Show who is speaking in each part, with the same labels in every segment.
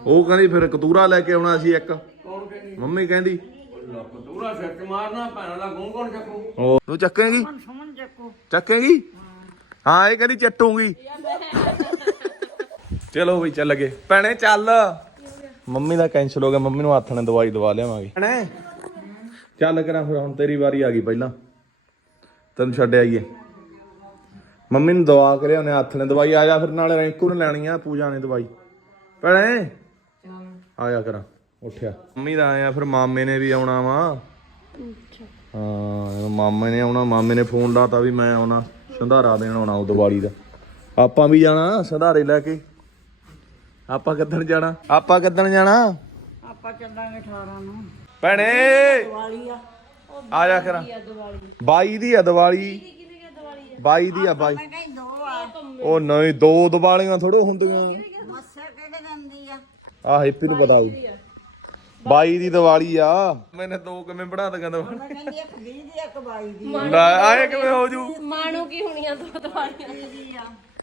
Speaker 1: ਉਹ ਕਹਿੰਦੀ ਫਿਰ ਕਤੂਰਾ ਲੈ ਕੇ ਆਉਣਾ ਸੀ ਇੱਕ।
Speaker 2: ਕੌਣ ਕਹਿੰਦੀ?
Speaker 1: ਮੰਮੀ ਕਹਿੰਦੀ
Speaker 2: ਕਤੂਰਾ ਸਿਰ ਤੇ ਮਾਰਨਾ, ਭੈਣਾਂ ਦਾ ਗੂੰ ਕੌਣ ਚੱਕੂ?
Speaker 1: ਉਹ ਤੂੰ ਚੱਕੇਂਗੀ?
Speaker 3: ਸੁਮਨ ਚੱਕੋ।
Speaker 1: ਚੱਕੇਂਗੀ? ਹਾਂ ਇਹ ਕਹਿੰਦੀ ਚੱਟੂਗੀ। ਚਲੋ ਬਈ ਚੱਲ ਗਏ ਭੈਣੇ ਚੱਲ। ਮੰਮੀ ਦਾ ਕੈਂਸਲ ਹੋ ਗਿਆ, ਮੰਮੀ ਨੂੰ ਹੱਥ ਨੇ ਦਵਾਈ ਦਵਾ ਲਿਆਵਾਂਗੇ। ਭੈਣੇ ਚੱਲ ਕਰਾਂ ਫਿਰ, ਹੁਣ ਤੇਰੀ ਵਾਰੀ ਆ ਗਈ, ਪਹਿਲਾਂ ਤੈਨੂੰ ਛੱਡ ਆਈਏ। ਮੰਮੀ ਨੂੰ ਦਵਾ ਕੇ ਲਿਆਉਣੇ, ਹੱਥ ਨੇ ਦਵਾਈ। ਆ ਜਾ ਫਿਰ, ਨਾਲੇ ਰੈਂਕੂ ਨੇ ਲੈਣੀ ਆ, ਪੂਜਾ ਨੇ ਦਵਾਈ। ਭੈਣੇ ਆ ਜਾ ਕਰਾਂ, ਉੱਠਿਆ। ਮੰਮੀ ਦਾ ਆਇਆ ਫਿਰ, ਮਾਮੇ ਨੇ ਵੀ ਆਉਣਾ ਵਾ। ਹਾਂ ਮਾਮੇ ਨੇ ਆਉਣਾ, ਮਾਮੇ ਨੇ ਫੋਨ ਲਾਤਾ ਵੀ ਮੈਂ ਆਉਣਾ ਸੰਧਾਰਾ ਦੇਣ ਆਉਣਾ ਉਹ ਦੀਵਾਲੀ ਦਾ। ਆਪਾਂ ਵੀ ਜਾਣਾ ਸੰਧਾਰੇ ਲੈ ਕੇ। ਆਪਾਂ ਕਿੱਦਣ ਜਾਣਾ? ਆਪਾਂ ਕਿੱਦਣ ਜਾਣਾ?
Speaker 3: ਆਪਾਂ ਚੱਲਾਂਗੇ 18 ਨੂੰ।
Speaker 1: ਭੈਣੇ
Speaker 3: ਦੀਵਾਲੀ
Speaker 1: ਆ ਜਾ ਕਰਾਂ। 22 ਦੀ ਆ ਦੀਵਾਲੀ। 22 ਦੀ ਆ 22।
Speaker 3: ਮੈਂ ਕਹਿੰਦੀ 2 ਆ।
Speaker 1: ਉਹ ਨਹੀਂ, 2 ਦੀਵਾਲੀਆਂ ਥੋੜੋ ਹੁੰਦੀਆਂ।
Speaker 3: ਮੱਸਿਆ ਕਿਹੜੇ ਦਿਨ ਦੀ ਆ?
Speaker 1: ਆ ਹੈਪੀ ਨੂੰ ਪਤਾ ਹੋਊ। 22 ਦੀ ਦੀਵਾਲੀ ਆ। ਮੈਨੇ 2 ਕਿਵੇਂ ਬਣਾ ਦਗਾ ਦੀਵਾਲੀ?
Speaker 3: ਮੈਂ ਕਹਿੰਦੀ ਇੱਕ 20 ਦੀ ਇੱਕ 22 ਦੀ
Speaker 1: ਲੈ ਆਏ ਕਿਵੇਂ ਹੋ ਜੂ?
Speaker 4: ਮਾਣੋ ਕੀ ਹੋਣੀਆਂ 2 ਦੀਵਾਲੀਆਂ।
Speaker 3: 20 ਦੀ ਆ।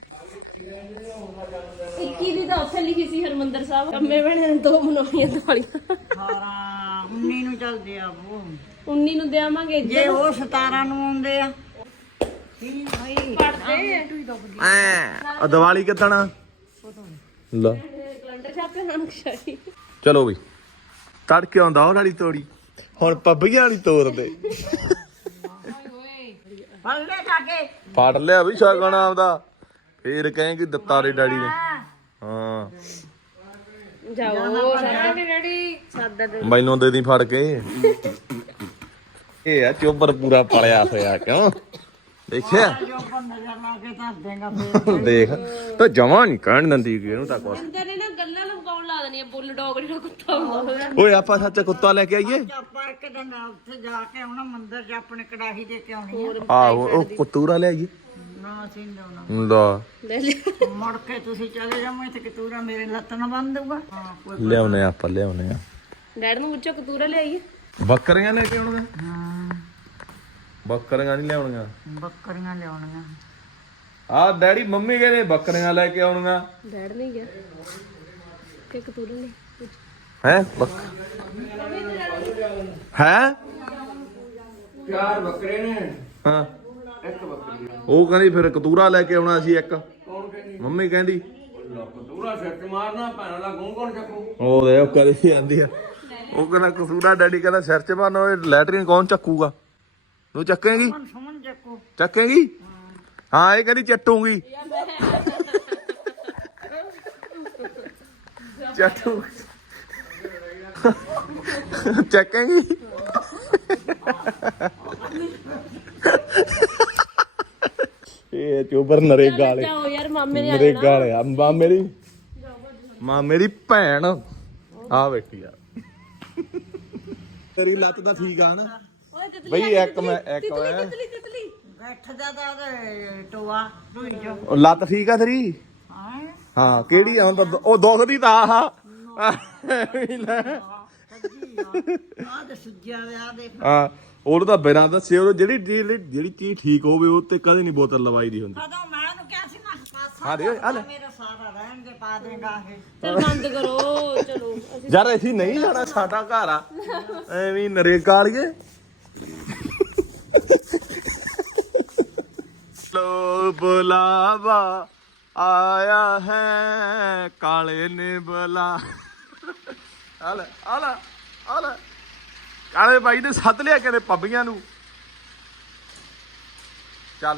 Speaker 4: 21 ਦੀ ਤਾਂ ਉੱਥੇ ਲਿਖੀ ਸੀ ਹਰਮੰਦਰ ਸਾਹਿਬ। ਕੰਮੇ ਬਣੇ ਨੇ 2 ਮਨਾਉਣੀਆਂ ਦੀਵਾਲੀਆਂ।
Speaker 3: 18 19 ਨੂੰ ਚੱਲਦੇ ਆ ਉਹ।
Speaker 4: 19 ਨੂੰ ਦੇਵਾਂਗੇ।
Speaker 3: ਜੇ ਉਹ 17 ਨੂੰ ਆਉਂਦੇ ਆ ਕੀ ਭਾਈ
Speaker 4: ਪੜਦੇ
Speaker 1: ਆ ਦੀਵਾਲੀ ਕਿੱਦਣ ਆ? ਲੈ
Speaker 4: ਕੈਲੰਡਰ ਛਾਪੇ ਨਾਨਕ ਸ਼ਾਹੀ।
Speaker 1: ਚਲੋ ਵੀ ਤੜਕੇ ਆਉਂਦਾ ਉਹ ਵਾਲੀ ਤੋੜੀ, ਹੁਣ ਪੱਬੀਆਂ ਵਾਲੀ ਤੋੜਦੇ।
Speaker 3: ਬੱਲੇ ਕਾਕੇ
Speaker 1: ਫੜ ਲਿਆ ਵੀ ਸ਼ਗਨ ਆਪਦਾ, ਫੇਰ ਕਹੇਂਗੀ ਦਿੱਤਾ ਰੇ ਡੈਡੀ ਨੇ। ਹਾਂ
Speaker 4: ਜਾਓ ਸਾਡਾ ਵੀ ਰੈਡੀ ਸਾਦਾ ਦੇ।
Speaker 1: ਮੈਨੂੰ ਦੇ ਦੀ ਫੜ ਕੇ। ਇਹ ਆ ਚੋਬਰ ਪੂਰਾ ਪਲਿਆ ਹੋਇਆ, ਕਿਉਂ ਦੇਖਿਆ?
Speaker 3: ਜੋ ਨਜ਼ਰ ਲਾ ਕੇ ਦੱਸ ਦੇਗਾ ਫੇਰ।
Speaker 1: ਦੇਖ ਤਾਂ ਜਮਾਂ ਨਹੀਂ ਕਹਿਣ ਦਿੰਦੀ ਇਹਨੂੰ ਤਾਂ ਕੁਛ।
Speaker 4: ਅੰਦਰ ਨੇ ਨਾ ਗੱਲਾਂ ਲਮਕਾਉਣ ਲਾ ਦੇਣੀਆਂ। ਬੁੱਲ ਡੌਗ ਜਿਹੜਾ ਕੁੱਤਾ ਹੁੰਦਾ।
Speaker 1: ਓਏ ਆਪਾਂ ਸੱਚ ਕੁੱਤਾ ਲੈ ਕੇ ਆਈਏ।
Speaker 3: ਆਪਾਂ ਇੱਕ ਦਿਨ ਉੱਥੇ ਜਾ ਕੇ ਆਉਣਾ ਮੰਦਿਰ 'ਚ, ਆਪਣੇ ਕੜਾਹੀ ਦੇ ਕੇ ਆਉਣੀ ਆ।
Speaker 1: ਆਹੋ ਉਹ ਕਤੂਰਾ ਲੈ ਆਈਏ।
Speaker 3: ਨਾ ਅਸੀਂ ਲਿਆਉਣਾ।
Speaker 1: ਲਾ
Speaker 4: ਲੈ ਲਿਆ।
Speaker 3: ਮੁੜ ਕੇ ਤੁਸੀਂ ਚਲੇ ਜਾਓ, ਇੱਥੇ ਕਤੂਰਾ ਮੇਰੇ ਲੱਤ ਨਾ ਬੰਨ ਦਊਗਾ। ਹਾਂ ਕੋਈ
Speaker 1: ਲਿਆਉਨੇ ਆ ਆਪਾਂ, ਲਿਆਉਨੇ ਆ।
Speaker 4: ਡੈਡ ਨੂੰ ਪੁੱਛੋ ਕਤੂਰਾ ਲਿਆਈਏ।
Speaker 1: ਬੱਕਰੀਆਂ ਲੈ ਕੇ ਆਉਣੀਆਂ?
Speaker 3: ਹਾਂ
Speaker 1: ਬੱਕਰੀਆਂ ਨਹੀਂ ਲਿਆਉਣੀਆਂ।
Speaker 3: ਬੱਕਰੀਆਂ ਲਿਆਉਣੀਆਂ।
Speaker 1: ਆ ਡੈਡੀ ਮੰਮੀ ਕਹਿੰਦੇ ਬੱਕਰੀਆਂ ਲੈ ਕੇ ਆਉਣੀਆਂ।
Speaker 4: ਡੈਡ ਨਹੀਂ ਗਿਆ ਕਿ ਕਤੂਰਾ ਨਹੀਂ।
Speaker 1: ਹੈ ਹੈ
Speaker 2: 4 ਬੱਕਰੇ ਨੇ,
Speaker 1: ਹਾਂ
Speaker 2: ਇੱਕ ਬੱਕਰੀ।
Speaker 1: ਉਹ ਕਹਿੰਦੀ ਫਿਰ ਕਤੂਰਾ ਲੈ ਕੇ ਆਉਣਾ ਸੀ ਇੱਕ।
Speaker 2: ਕੌਣ ਕਹਿੰਦੀ?
Speaker 1: ਮੰਮੀ ਕਹਿੰਦੀ
Speaker 2: ਕਤੂਰਾ ਸਿਰ ਤੇ ਮਾਰਨਾ, ਭੈਣਾਂ ਦਾ ਗੂੰ ਕੌਣ ਚੱਕੂ?
Speaker 1: ਉਹ ਦੇ ਉਹ ਕਰੀ ਜਾਂਦੀ ਆ। ਉਹ ਕਹਿੰਦਾ ਕਤੂਰਾ ਡੈਡੀ ਕਹਿੰਦਾ ਸਿਰ ਚ ਮਾਰਨਾ, ਲੈਟਰੀਨ ਕੌਣ ਚੱਕੂਗਾ? ਤੂੰ ਚੱਕੇਂਗੀ?
Speaker 3: ਸੁਮਨ ਚੱਕੋ।
Speaker 1: ਚੱਕੇਂਗੀ? ਹਾਂ ਇਹ ਕਹਿੰਦੀ ਚੱਟੂਗੀ। ਚੱਟੂ ਚੱਕੇਂਗੀ? ਇਹ ਚੋਬਰ ਨਰੇਗਾ ਵਾਲੇ।
Speaker 4: ਜਾਓ ਯਾਰ ਮਾਮੇ ਨੇ
Speaker 1: ਨਰੇਗਾ ਵਾਲੇ ਆ। ਮਾਮੇ ਦੀ ਭੈਣ ਆ ਬੈਠੀ ਆ। ਤੇਰੀ ਲੱਤ ਤਾਂ ਠੀਕ ਆ ਨਾ ਬਈ? ਇੱਕ ਮੈਂ
Speaker 4: ਤਿਤਲੀ
Speaker 3: ਬੈਠਦਾ ਤਾਂ ਉਹਦੇ ਟੋਆ ਢੂਈ ਜੋ।
Speaker 1: ਉਹ ਲੱਤ ਠੀਕ ਆ ਤੇਰੀ?
Speaker 3: ਹਾਂ
Speaker 1: ਹਾਂ ਕਿਹੜੀ ਆ? ਹੁਣ ਤਾਂ ਉਹ ਦੁਖਦੀ ਤਾਂ ਆਹ
Speaker 3: ਸੱਜੀ ਆ ਤੇ ਸੁੱਜਿਆ ਵਿਆ ਦੇ।
Speaker 1: ਹਾਂ ਉਹਨੂੰ ਤਾਂ ਬਿਨਾਂ ਦੱਸੇ ਉਹ ਜਿਹੜੀ ਚੀਜ਼ ਠੀਕ ਹੋਵੇ ਉਹ ਤੇ ਕਦੇ ਨਹੀਂ ਬੋਤਲ ਲਵਾਈ ਦੀ ਹੁੰਦੀ।
Speaker 3: ਕਦੋਂ ਮੈਂ ਉਹਨੂੰ ਕਿਹਾ ਸੀ ਨਾ ਪਾਸਾ
Speaker 1: ਹਾਂ ਦੇ ਆ ਲੈ।
Speaker 3: ਮੇਰਾ ਸਾਰਾ ਰਹਿਣ ਦੇ ਪਾ ਦੇਗਾ ਇਹ।
Speaker 4: ਚਲ ਬੰਦ ਕਰੋ। ਚਲੋ ਅਸੀਂ
Speaker 1: ਯਾਰ ਅਸੀਂ ਨਹੀਂ ਜਾਣਾ, ਸਾਡਾ ਘਰ ਆ। ਐਵੇਂ ਨਰੇਗਾ ਵਾਲੀਏ। ਲੋ ਬੁਲਾਵਾ ਆਇਆ ਹੈ ਕਾਲੇ ਨੇ ਬੁਲਾ। ਆ ਲੈ ਆ ਲੈ ਆ ਲੈ। ਕਾਲੇ ਬਾਈ ਨੇ ਸੱਦ ਲਿਆ ਕਹਿੰਦੇ ਪੱਬੀਆਂ ਨੂੰ। ਚੱਲ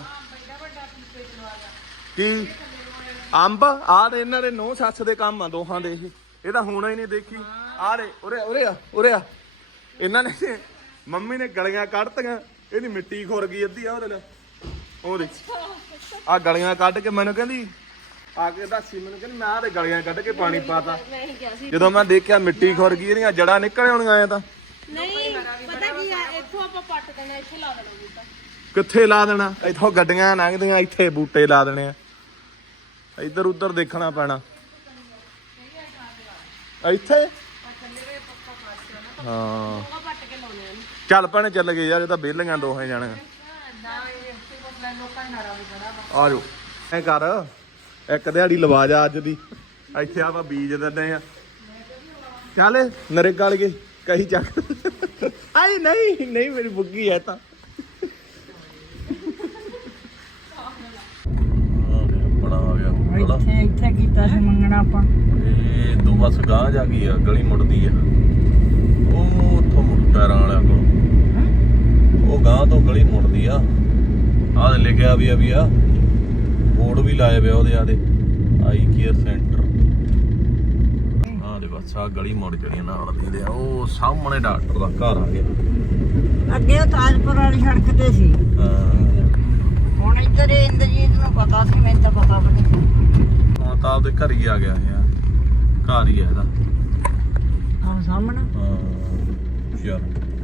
Speaker 1: ਕੀ ਅੰਬ ਆ ਦੇ ਇਹਨਾਂ ਦੇ ਨੌ ਸੱਸ ਦੇ ਕੰਮ ਆ ਦੋਹਾਂ ਦੇ। ਇਹ ਤਾਂ ਹੋਣਾ ਹੀ ਨਹੀਂ। ਦੇਖੀ ਆ ਰੇ ਉਰੇ ਉਰੇ ਆ ਉਰੇ ਆ। ਇਹਨਾਂ ਨੇ ਮੰਮੀ ਨੇ ਗਲੀਆਂ ਕੱਢਤੀਆਂ, ਇਹਦੀ ਮਿੱਟੀ ਖੁਰ ਗਈ ਅੱਧੀ ਆ। ਉਹਦੇ ਲੈ ਉਹਦੇ ਆ ਗਲੀਆਂ ਕੱਢ ਕੇ ਮੈਨੂੰ ਕਹਿੰਦੀ ਆ ਕੇ ਦੱਸੀ, ਮੈਨੂੰ ਕਹਿੰਦੀ ਮੈਂ ਆਹ ਦੇ ਗਲੀਆਂ ਕੱਢ ਕੇ ਪਾਣੀ ਪਾਤਾ।
Speaker 4: ਮੈਂ ਹੀ ਕਿਹਾ ਸੀ।
Speaker 1: ਜਦੋਂ ਮੈਂ ਦੇਖਿਆ ਮਿੱਟੀ ਖੁਰ ਗਈ, ਇਹਦੀਆਂ ਜੜਾਂ ਨਿਕਲ ਆਉਣੀਆਂ ਆ। ਤਾਂ
Speaker 4: ਨਹੀਂ ਪਤਾ ਕੀ ਆ, ਇੱਥੋਂ ਆਪਾਂ ਪੱਟ ਦੇਣਾ, ਇੱਥੇ ਲਾ ਦੇਣਾ ਬੂਟਾ।
Speaker 1: ਕਿੱਥੇ ਲਾ ਦੇਣਾ? ਇੱਥੋਂ ਗੱਡੀਆਂ ਲੰਘਦੀਆਂ, ਇੱਥੇ ਬੂਟੇ ਲਾ ਦੇਣੇ ਆ। ਇੱਧਰ ਉੱਧਰ ਦੇਖਣਾ ਪੈਣਾ। ਇੱਥੇ ਹਾਂ
Speaker 4: ਪੱਟ ਕੇ ਲਾਉਣੇ ਆ।
Speaker 1: ਚੱਲ ਭੈਣੇ ਚੱਲ ਗਏ ਯਾਰ, ਇਹ ਤਾਂ ਵਿਹਲੀਆਂ ਦੋਹੇ ਜਾਣੀਆਂ। ਆ ਜਾਓ ਐ ਕਰ, ਇੱਕ ਦਿਹਾੜੀ ਲਵਾ ਜਾ ਅੱਜ ਦੀ। ਇੱਥੇ ਆਪਾਂ ਬੀਜ ਦਿੰਦੇ ਆ। ਚੱਲ ਨਰੇਗਾ ਵਾਲ ਕੇ ਕਹੀ ਚੱਕ ਆਈ ਨਹੀਂ ਨਹੀਂ ਮੇਰੀ ਬੁੱਗੀ ਹੈ ਤਾਂ ਬੜਾ ਆ ਗਿਆ ਬੜਾ
Speaker 3: ਇੱਥੇ ਕੀਤਾ ਸੀ ਮੰਗਣਾ ਆਪਾਂ
Speaker 1: ਇਹ ਦੋ ਬਸ ਗਾਂ ਜਾ ਗਈ ਆ ਗਲੀ ਮੁੜਦੀ ਆ ਉਹ ਉੱਥੋਂ ਮੁੜ ਟਾਇਰਾਂ ਵਾਲਿਆਂ ਕੋਲ ਉਹ ਗਾਂ ਤੋਂ ਗਲੀ ਮੁੜਦੀ ਆ ਆਹ ਲਿਖਿਆ ਵੀ ਆ ਬੋਰਡ ਵੀ ਲਾਏ ਪਿਆ ਉਹਦੇ ਆਦੇ ਆਈ ਕੇਅਰ ਸੈਂਟਰ ਆਹ ਦੇ ਬਸ ਆ ਗਲੀ ਮੁੜ ਜਣੀ ਨਾਲ ਦੀ ਆ ਉਹ ਸਾਹਮਣੇ ਡਾਕਟਰ ਦਾ ਘਰ ਆ ਗਿਆ
Speaker 3: ਅੱਗੇ ਉਹ ਤਾਜਪੁਰ ਵਾਲੀ ਸੜਕ ਤੇ ਸੀ ਹੁਣ ਇੱਧਰ ਇੰਦਰਜੀਤ ਨੂੰ ਪਤਾ ਸੀ ਮੈਨੂੰ ਤਾਂ ਪਤਾ ਵੀ ਨਹੀਂ
Speaker 1: ਹੁਣ ਤਾਂ ਆਪਦੇ ਘਰ ਹੀ ਆ ਗਿਆ ਯਾਰ ਘਰ ਹੀ ਆ ਇਹਦਾ
Speaker 3: ਹਾਂ ਸਾਹਮਣੇ
Speaker 1: ਯਾਰ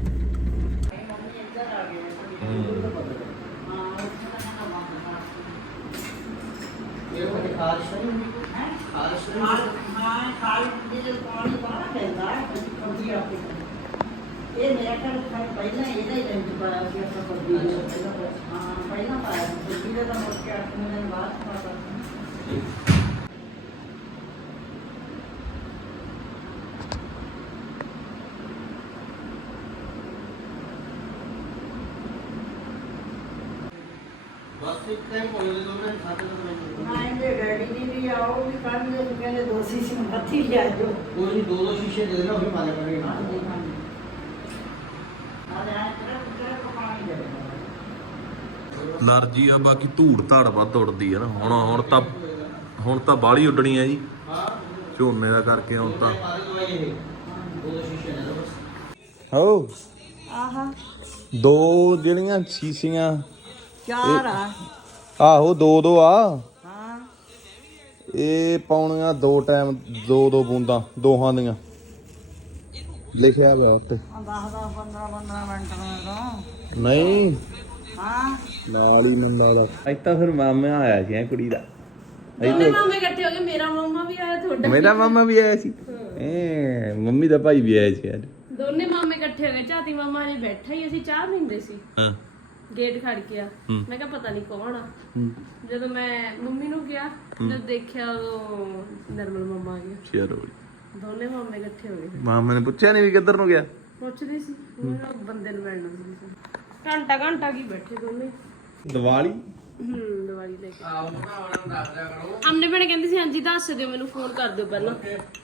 Speaker 3: ਇਹ ਮੇਰਾ ਘਰ ਪਹਿਲਾਂ ਇਹਦਾ ਹੀ ਰੈਂਟ ਪਾਇਆ ਸੀ ਆਪਾਂ ਕੱਢੀ ਹਾਂ ਪਹਿਲਾਂ ਪਾਇਆ ਸੀ ਜਿਹਦੇ ਦਾ ਮੁੜ ਕੇ 8 ਮਹੀਨੇ ਬਾਅਦ ਪਾਇਆ
Speaker 2: ਬਸ ਇੱਕ ਟਾਈਮ ਹੋਏ ਦੇ ਦੋਨੇ ਸਾਡੇ ਤੋਂ
Speaker 3: ਨਾ ਇਹਦੇ ਡੈਡੀ ਜੀ ਵੀ ਆਓ ਵੀ ਕੱਢ ਦੇ ਕਹਿੰਦੇ ਦੋਸੀ ਸੀ ਮੱਥੀ ਲਿਆ ਜੋ
Speaker 2: ਕੋਈ ਨਹੀਂ ਦੋ ਸ਼ੀਸ਼ੇ ਦੇ ਦੇਣਾ ਉਹ ਵੀ ਮਾਰੇ ਕਰੇ
Speaker 3: ਹਾਂ ਜੀ ਹਾਂ ਆਲੇ ਆ ਤਰ੍ਹਾਂ ਪਾਣੀ ਦੇ
Speaker 1: ਅਲਰਜੀ ਆ ਬਾਕੀ ਧੂੜ ਧਾੜ ਵੱਧ ਉੱਡਦੀ ਆ ਨਾ ਹੁਣ ਤਾਂ ਬਾਹਲੀ ਉੱਡਣੀ ਆ ਜੀ ਝੋਨੇ ਦਾ ਕਰਕੇ ਹੁਣ ਤਾਂ
Speaker 2: ਮਾਰੇ ਦਵਾਈ ਇਹ ਦੋ ਸ਼ੀਸ਼ੇ ਦੇ ਦੋ ਬਸ
Speaker 1: ਹੋ
Speaker 3: ਆਹਾ
Speaker 1: ਦੋ ਜਿਹੜੀਆਂ ਸ਼ੀਸ਼ੀਆਂ
Speaker 3: ਚਾਰ ਆ
Speaker 1: ਆਹੋ ਦੋ ਆ
Speaker 3: ਹਾਂ
Speaker 1: ਇਹ ਪਾਉਣੀਆਂ ਦੋ ਟਾਈਮ ਦੋ ਬੂੰਦਾਂ ਦੋਹਾਂ ਦੀਆਂ ਲਿਖਿਆ ਹੋਇਆ ਉੱਤੇ
Speaker 3: 10 15 ਮਿੰਟ ਨੂੰ
Speaker 1: ਨਹੀਂ
Speaker 3: ਹਾਂ
Speaker 1: ਨਾਲ ਹੀ ਮੰਦਾ ਦਾ ਇੱਥੇ ਫਿਰ ਮਾਮਾ ਆਇਆ ਸੀ ਕੁੜੀ ਦਾ
Speaker 4: ਦੋਨੇ ਮਾਮੇ ਇਕੱਠੇ ਹੋ ਗਏ ਮੇਰਾ ਮਾਮਾ ਵੀ ਆਇਆ ਤੁਹਾਡਾ
Speaker 1: ਮੇਰਾ ਮਾਮਾ ਵੀ ਆਇਆ ਸੀ ਮੰਮੀ ਦਾ ਭਾਈ ਵੀ ਆਇਆ ਸੀ ਅੱਜ
Speaker 4: ਦੋਨੇ ਮਾਮੇ ਇਕੱਠੇ ਹੋ ਗਏ ਝਾਤੀ ਮਾਮਾ ਨੇ ਬੈਠਾ ਹੀ ਅਸੀਂ ਚਾਹ ਪੀਂਦੇ ਸੀ
Speaker 1: ਹਾਂ
Speaker 4: ਗੇਟ ਖੜ ਗਿਆ ਮੈਂ ਕਿਹਾ ਪਤਾ ਨਹੀਂ ਕੌਣ ਆ ਜਦੋਂ ਮੈਂ ਮੰਮੀ ਨੂੰ ਕਿਹਾ ਜਦ ਦੇਖਿਆ ਉਦੋਂ ਨਰਮਲ ਮਾਮਾ ਆ ਗਿਆ
Speaker 1: ਚਲੋ
Speaker 4: ਦੋਨੇ ਮਾਮੇ ਇਕੱਠੇ ਹੋ ਗਏ
Speaker 1: ਮਾਮਾ ਨੇ ਪੁੱਛਿਆ ਨਹੀਂ ਵੀ ਕਿੱਧਰ ਨੂੰ ਗਿਆ
Speaker 4: ਪੁੱਛਦੇ ਸੀ ਉਹ ਬੰਦੇ ਨੂੰ ਮਿਲਣਾ ਸੀ ਘੰਟਾ ਕੀ ਬੈਠੇ ਦੋਨੇ
Speaker 1: ਦੀਵਾਲੀ
Speaker 4: ਦਵਾਈ ਲੈ ਕੇ ਆਮਨੇ ਭੈਣੇ ਕਹਿੰਦੀ ਸੀ ਹਾਂਜੀ ਦੱਸ ਦਿਓ ਮੈਨੂੰ ਫੋਨ ਕਰ ਦਿਓ ਪਹਿਲਾਂ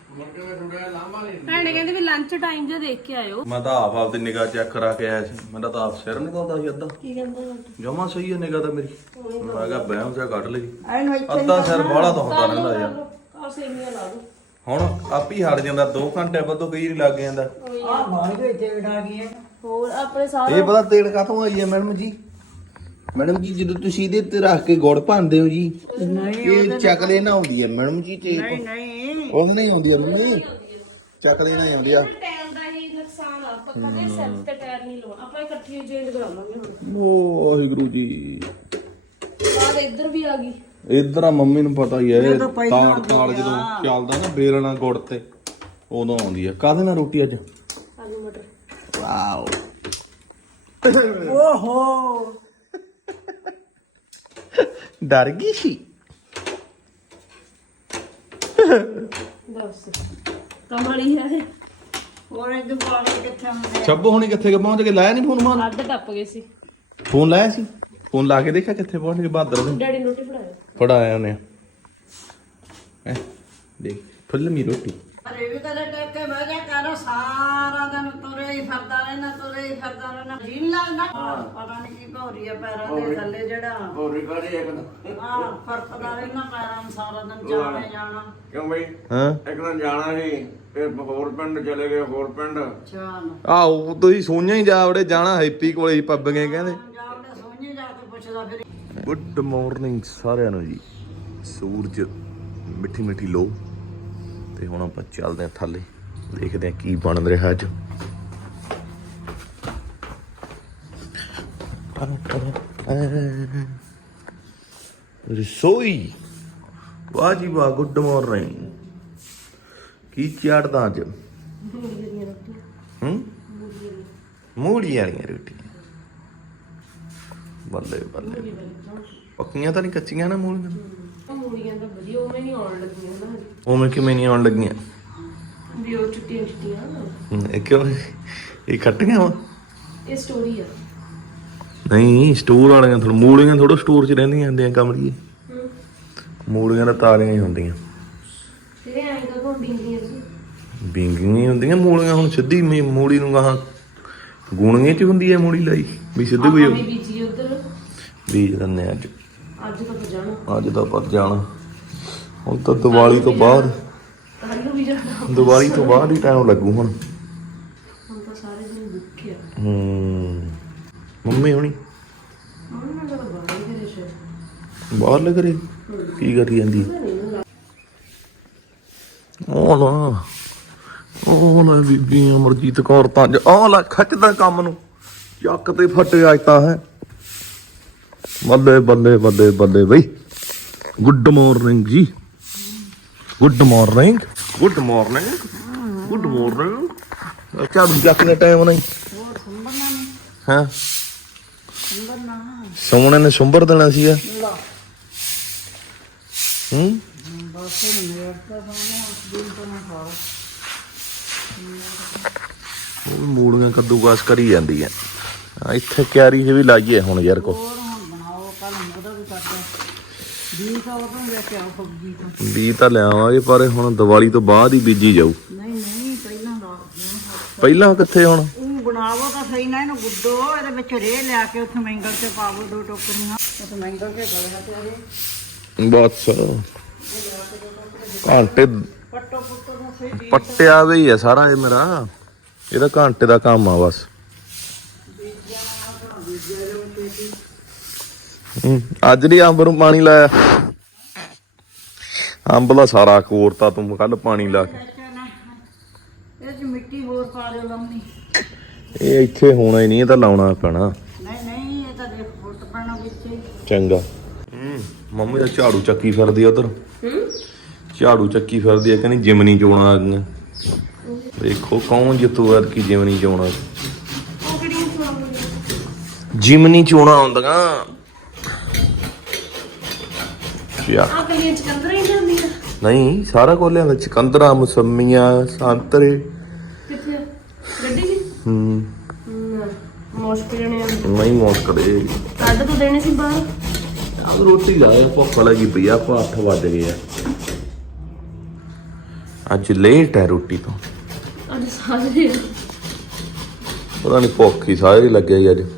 Speaker 4: ਭੈਣੇ ਕਹਿੰਦੀ ਵੀ ਲੰਚ ਟਾਈਮ ਜੇ ਦੇਖ ਕੇ ਆਇਓ
Speaker 1: ਮੈਂ ਤਾਂ ਆਪਦੀ ਨਿਗਾਹ ਚੈੱਕ ਕਰਾ ਕੇ ਆਇਆ ਸੀ ਮੇਰਾ ਤਾਂ ਆਪ ਸਿਰ ਨਿਕਲਦਾ ਸੀ ਅੱਧਾ
Speaker 4: ਕੀ ਕਹਿੰਦਾ
Speaker 1: ਜਮਾ ਸਹੀ ਹੈ ਨਿਗਾਹ ਤਾਂ ਮੇਰੀ ਮੈਂ ਕਿਹਾ ਬਹਿਮ ਜਿਹਾ ਕੱਢ ਲਈ
Speaker 3: ਇਹਨੂੰ ਇੱਥੇ
Speaker 1: ਅੱਧਾ ਸਿਰ ਬਾਹਲਾ ਤਾਂ ਹੁੰਦਾ ਰਹਿੰਦਾ ਯਾਰ
Speaker 4: ਆ ਸੇਮੀਆਂ ਲਾ ਦੋ
Speaker 1: ਹੁਣ ਆਪ ਹੀ ਹਟ ਜਾਂਦਾ 2 ਘੰਟੇ ਬਾਅਦੋਂ ਕਈ ਨਹੀਂ ਲੱਗ ਜਾਂਦਾ
Speaker 3: ਆ ਬਾਹਰ ਵਿੱਚ ਉਡਾ ਗਈ
Speaker 4: ਹੋਰ ਆਪਣੇ ਸਾਰਾ
Speaker 1: ਇਹ ਪਤਾ ਤੇਲ ਕਾਹਤੋਂ ਆਈ ਹੈ ਮੈਡਮ ਜੀ ਜਦੋਂ ਤੁਸੀਂ ਇਹਦੇ ਤੇ ਰੱਖ ਕੇ ਗੁੜ ਪਾਉਂਦੇ ਹੋ ਜੀ ਇਹ ਚੱਕਲੇ ਨਾ ਆਉਂਦੀ ਹੈ ਮੈਡਮ ਜੀ ਤੇ
Speaker 3: ਨਹੀਂ
Speaker 1: ਉਹ ਨਹੀਂ ਆਉਂਦੀ ਹੈ ਮੰਮੀ ਚੱਕਲੇ ਨਾ ਆਉਂਦੀ ਆ
Speaker 4: ਟਾਇਰ ਦਾ ਹੀ ਨੁਕਸਾਨ ਆ ਆਪਾਂ ਕਦੇ ਸਿਰ ਤੇ ਟਾਇਰ ਨਹੀਂ ਲਾਉਣਾ ਆਪਾਂ ਇਕੱਠੀ ਚੇਂਜ ਕਰਾਵਾਂਗੇ ਹੁਣ
Speaker 1: ਓ ਵਾਹਿਗੁਰੂ ਜੀ
Speaker 4: ਬਾਅਦ ਇੱਧਰ ਵੀ ਆ ਗਈ
Speaker 1: ਇਧਰ ਆ ਮੰਮੀ ਨੂੰ ਪਤਾ ਹੀ ਹੈ
Speaker 3: ਇਹ ਤਾਂ ਪਹਿਲਾਂ
Speaker 1: ਤਾਲ ਜਦੋਂ ਚੱਲਦਾ ਨਾ ਬੇਲਣਾ ਗੁੜ ਤੇ ਉਦੋਂ ਆਉਂਦੀ ਆ ਕਾਹਦੇ ਨਾਲ ਰੋਟੀ ਅੱਜ
Speaker 4: ਆਲੂ ਮਟਰ
Speaker 1: ਵਾਓ
Speaker 3: ਓਹੋ
Speaker 1: ਡਰ ਗਈ ਸੀ
Speaker 4: ਬਸ ਕਮਾਲੀ ਹੈ
Speaker 3: ਹੋਰ ਇਹ ਦੁਬਾਰੇ ਕਿੱਥੇ ਹੁੰਦੇ
Speaker 1: ਛੱਬੋ ਹੁਣੀ ਕਿੱਥੇ ਕੇ ਪਹੁੰਚ ਕੇ ਲਾਇਆ ਨਹੀਂ ਫੋਨ ਮਾਨ
Speaker 4: ਅੱਧ ਟੱਪ ਗਏ ਸੀ
Speaker 1: ਫੋਨ ਲਾਇਆ ਸੀ ਫੋਨ ਲਾ ਕੇ ਦੇਖਿਆ ਕਿੱਥੇ ਪਹੁੰਚ ਕੇ ਬਹਾਦਰ ਨੇ
Speaker 4: ਡੈਡੀ ਨੂੰ ਰੋਟੀ ਫੜਾਇਆ
Speaker 1: ਫੜਾਇਆ ਉਹਨੇ ਹੈ ਦੇਖ ਫੁੱਲਮੀ ਰੋਟੀ
Speaker 3: ਅਰੇ ਵੀ ਕਦੇ ਟੇਕ ਕੇ ਬਹਿ ਜਾ ਕਰ ਸਾਰਾ ਦਿਨ ਤੁਰੇ ਹੀ ਫਿਰਦਾ ਰਹਿਣਾ ਜੀਨ ਲੱਗਦਾ ਪਤਾ ਨਹੀਂ ਕੀ ਭੌਰੀ ਆ ਪੈਰਾਂ ਦੇ ਥੱਲੇ ਜਿਹੜਾ
Speaker 2: ਹੋਰੀ ਕਰੇ ਇੱਕ ਦਿਨ
Speaker 3: ਆ ਫਰਕਦਾ ਰਹਿਣਾ ਪੈਰਾਂ ਨੂੰ ਸਾਰਾ ਦਿਨ ਜਾਣਾ
Speaker 2: ਕਿਉਂ ਬਈ
Speaker 1: ਹਾਂ
Speaker 2: ਇੱਕ ਦਿਨ ਜਾਣਾ ਸੀ ਫਿਰ ਹੋਰ ਪਿੰਡ ਚਲੇ ਗਏ ਹੋਰ ਪਿੰਡ
Speaker 3: ਚਾਲ
Speaker 1: ਆਓ ਤੁਸੀਂ ਸੋਈਆਂ ਹੀ ਜਾ ਵੜੇ ਜਾਣਾ ਹੈਪੀ ਕੋਲੇ ਹੀ ਪੱਬ ਗਏ ਕਹਿੰਦੇ
Speaker 3: ਜਾਵੜੇ ਸੋਹਣੇ ਜਾ ਕੇ ਪੁੱਛਦਾ ਫਿਰ
Speaker 1: ਗੁੱਡ ਮਾਰਨਿੰਗ ਸਾਰਿਆਂ ਨੂੰ ਜੀ ਸੂਰਜ ਮਿੱਠੀ ਮਿੱਠੀ ਲੋ ਤੇ ਹੁਣ ਆਪਾਂ ਚੱਲਦੇ ਹਾਂ ਥੱਲੇ ਦੇਖਦੇ ਹਾਂ ਕੀ ਬਣ ਰਿਹਾ ਅੱਜ ਰਸੋਈ ਵਾਹ ਜੀ ਵਾਹ ਗੁੱਡ ਮਾਰਨਿੰਗ ਕੀ ਚਾੜਦਾ ਅੱਜ ਮੂੜੀ ਵਾਲੀਆਂ ਰੋਟੀਆਂ ਬੱਲੇ ਬੱਲੇ ਪੱਕੀਆਂ ਤਾਂ ਨਹੀਂ ਕੱਚੀਆਂ ਨਾ ਮੂਲੀਆਂ
Speaker 4: ਮੂਲੀਆਂ ਤਾਂ ਵਧੀਆ ਉਵੇਂ ਨਹੀਂ ਆਉਣ ਲੱਗੀਆਂ ਨਾ
Speaker 1: ਉਵੇਂ ਕਿਵੇਂ ਨਹੀਂ ਆਉਣ ਲੱਗੀਆਂ
Speaker 4: ਵੀ ਉਹ ਚਿੱਟੀਆਂ ਚਿੱਟੀਆਂ
Speaker 1: ਇਹ ਕਿਉਂ ਇਹ ਖੱਟੀਆਂ ਵਾ
Speaker 4: ਇਹ ਸਟੋਰੀ ਆ।
Speaker 1: ਨਹੀਂ ਸਟੋਰ ਵਾਲੀਆਂ ਥੋੜਾ ਮੂਲੀਆਂ ਥੋੜਾ ਸਟੋਰ 'ਚ ਰਹਿੰਦੀਆਂ ਹੁੰਦੀਆਂ ਕਮਲੀਏ। ਮੂਲੀਆਂ ਤਾਂ ਤਾਜ਼ੀਆਂ ਹੀ ਹੁੰਦੀਆਂ।
Speaker 4: ਤੇਰੇ ਐਂ ਕਦੋਂ ਬਿੰਦੀਆਂ ਸੀ
Speaker 1: ਬਿੰਗੀਆਂ ਹੀ ਹੁੰਦੀਆਂ ਮੂਲੀਆਂ। ਹੁਣ ਸਿੱਧੀ ਮੂਲੀ ਨੂੰ ਗਾਹਾਂ ਗੁਣੀਆਂ 'ਚ ਹੁੰਦੀ ਹੈ ਮੂਲੀ ਲਾਈ ਵੀ ਸਿੱਧੀ ਕੋਈ
Speaker 4: ਆਪਾਂ ਬੀਜੀ ਉਧਰ
Speaker 1: ਬੀਜ ਦਿੰਦੇ ਅੱਜ
Speaker 4: ਤਾਂ ਜਾਣਾ
Speaker 1: ਅੱਜ ਤਾਂ ਪਰ ਜਾਣਾ। ਹੁਣ ਤਾਂ ਦੀਵਾਲੀ ਤੋਂ ਬਾਅਦ
Speaker 4: ਕੱਲ ਨੂੰ ਵੀ ਜਾਣਾ।
Speaker 1: ਦੀਵਾਲੀ ਤੋਂ ਬਾਅਦ ਹੀ ਟਾਈਮ ਲੱਗੂ ਹੁਣ।
Speaker 4: ਹੁਣ ਤਾਂ ਸਾਰੇ ਦਿਨ ਦੁੱਖਿਆ
Speaker 1: ਮੰਮੀ ਹੋਣੀ
Speaker 4: ਮੈਂ ਤਾਂ ਬਾਹਰ ਹੀ ਘਰੇ ਸ਼ਾਇਦ
Speaker 1: ਬਾਹਰ ਲੱਗ ਰਹੀ ਕੀ ਕਰੀ ਜਾਂਦੀ ਉਹ ਲੈ ਬੀਬੀ ਅਮਰਜੀਤ ਕੌਰ ਤਾਂ ਆਹ ਲੈ ਖੱਚਦਾ ਕੰਮ ਨੂੰ ਚੱਕ ਤੇ ਫਟਿਆ ਅੱਜ ਤਾਂ ਹੈ। ਬੱਲੇ ਬੱਲੇ ਬੱਲੇ ਬੱਲੇ ਬਈ ਗੁੱਡ ਮਾਰਨਿੰਗ ਜੀ good morning good morning good morning. ਝਾੜੂ ਚੱਕ ਦਾ ਟਾਈਮ ਨਹੀਂ ਹਾਂ ਸੋਹਣੇ ਨੇ ਸੁੰਬਰ ਦੇਣਾ ਸੀਗਾ। ਉਹ ਮੂਲੀਆਂ ਕੱਦੂਕਾਸ ਕਰੀ ਜਾਂਦੀ ਆ ਇੱਥੇ ਕਿਆਰੀ 'ਚ ਵੀ ਲਾਈਏ ਹੁਣ ਯਾਰ ਕੋ ਬੀਜ ਤਾਂ ਲਿਆਵਾਂਗੇ ਪਰ ਹੁਣ ਦੀਵਾਲੀ ਤੋਂ ਬਾਅਦ ਹੀ ਬੀਜੀ ਜਾਊ।
Speaker 3: ਨਹੀਂ
Speaker 1: ਪਹਿਲਾਂ ਕਿੱਥੇ ਹੁਣ
Speaker 3: ਬਣਾਵੋ ਤਾਂ ਸਹੀ ਨਾ ਇਹਨੂੰ ਗੁੱਡੋ ਇਹਦੇ ਵਿੱਚ ਰੇਹ ਲਿਆ ਕੇ ਉੱਥੇ ਮੈਂਗਲ ਤੇ ਪਾਵੋ 2 ਟੋਕਰੀਆਂ ਉੱਥੇ ਮੈਂਗਲ ਕੇ ਗਲਿਆ ਤੇ
Speaker 1: ਬਸ ਘੰਟੇ
Speaker 3: ਪੱਟੋ ਪੁੱਟੋ ਦਾ ਸਹੀ
Speaker 1: ਪੱਟਿਆ ਵੀ ਹੈ ਸਾਰਾ ਇਹ ਮੇਰਾ ਇਹਦਾ ਘੰਟੇ ਦਾ ਕੰਮ ਆ ਬਸ। ਅੱਜ ਨਹੀਂ ਅੰਬ ਨੂੰ ਪਾਣੀ ਲਾਇਆ ਅੰਬ ਦਾ ਸਾਰਾ ਕੋਰਤਾ ਤੂੰ ਕੱਲ ਪਾਣੀ ਲਾ ਕੇ।
Speaker 3: ਇਹ ਚ ਮਿੱਟੀ ਹੋਰ ਪਾ ਦਿਓ ਲਾਉਣੀ।
Speaker 1: ਇਹ ਇੱਥੇ ਹੋਣਾ ਹੀ ਨਹੀਂ ਇਹ ਤਾਂ ਲਾਉਣਾ ਪੈਣਾ।
Speaker 3: ਨਹੀਂ ਇਹ ਤਾਂ ਦੇਖ ਫੁੱਟ ਪੈਣਾ ਵਿੱਚ ਹੀ।
Speaker 1: ਚੰਗਾ ਮੰਮੀ ਦਾ ਝਾੜੂ ਚੱਕੀ ਫਿਰਦੀ ਆ ਉਧਰ ਝਾੜੂ ਚੱਕੀ ਫਿਰਦੀ ਆ ਕਹਿੰਦੀ ਜਿਮਨੀ ਚੋਣਾ ਆ ਗਈਆਂ। ਦੇਖੋ ਕੌਣ ਜਿੱਤੂ ਯਾਰ ਕੀ ਜਿਮਨੀ ਚੋਣਾ
Speaker 4: ਉਹ ਕਿਹੜੀਆਂ ਚੋਣਾਂ
Speaker 1: ਜਿਮਨੀ ਚੋਣਾ ਆਉਂਦੀਆਂ
Speaker 4: ਆ ਕਲੀਆਂ ਚ ਕੰਦਰਾ ਹੀ ਜਾਂਦੀਆਂ
Speaker 1: ਨਹੀਂ ਸਾਰਾ ਕੁਝ ਲਿਆਂਦਾ ਚਕੰਦਰਾ ਮਸੰਮੀਆਂ ਸੰਤਰੇ
Speaker 4: ਕਿੱਥੇ ਗੱਡੀ ਚ ਮੁਸ਼ਕਿਲ ਨੇ
Speaker 1: ਨਹੀਂ ਮੋਸਕੜੇ
Speaker 4: ਕੱਢ ਤੋਂ ਦੇਣੇ ਸੀ ਬਾਹਰ।
Speaker 1: ਰੋਟੀ ਲਾਇਆ ਭੁੱਖ ਲੱਗੀ ਪਈ ਆ 8 ਵੱਜ ਗਏ ਆ ਅੱਜ ਲੇਟ ਹੈ ਰੋਟੀ ਤੋਂ
Speaker 4: ਅੱਜ ਸਾਰੇ
Speaker 1: ਪਤਾ ਨਹੀਂ ਭੁੱਖ ਹੀ ਸਾਰੇ ਲੱਗੇ ਅੱਜ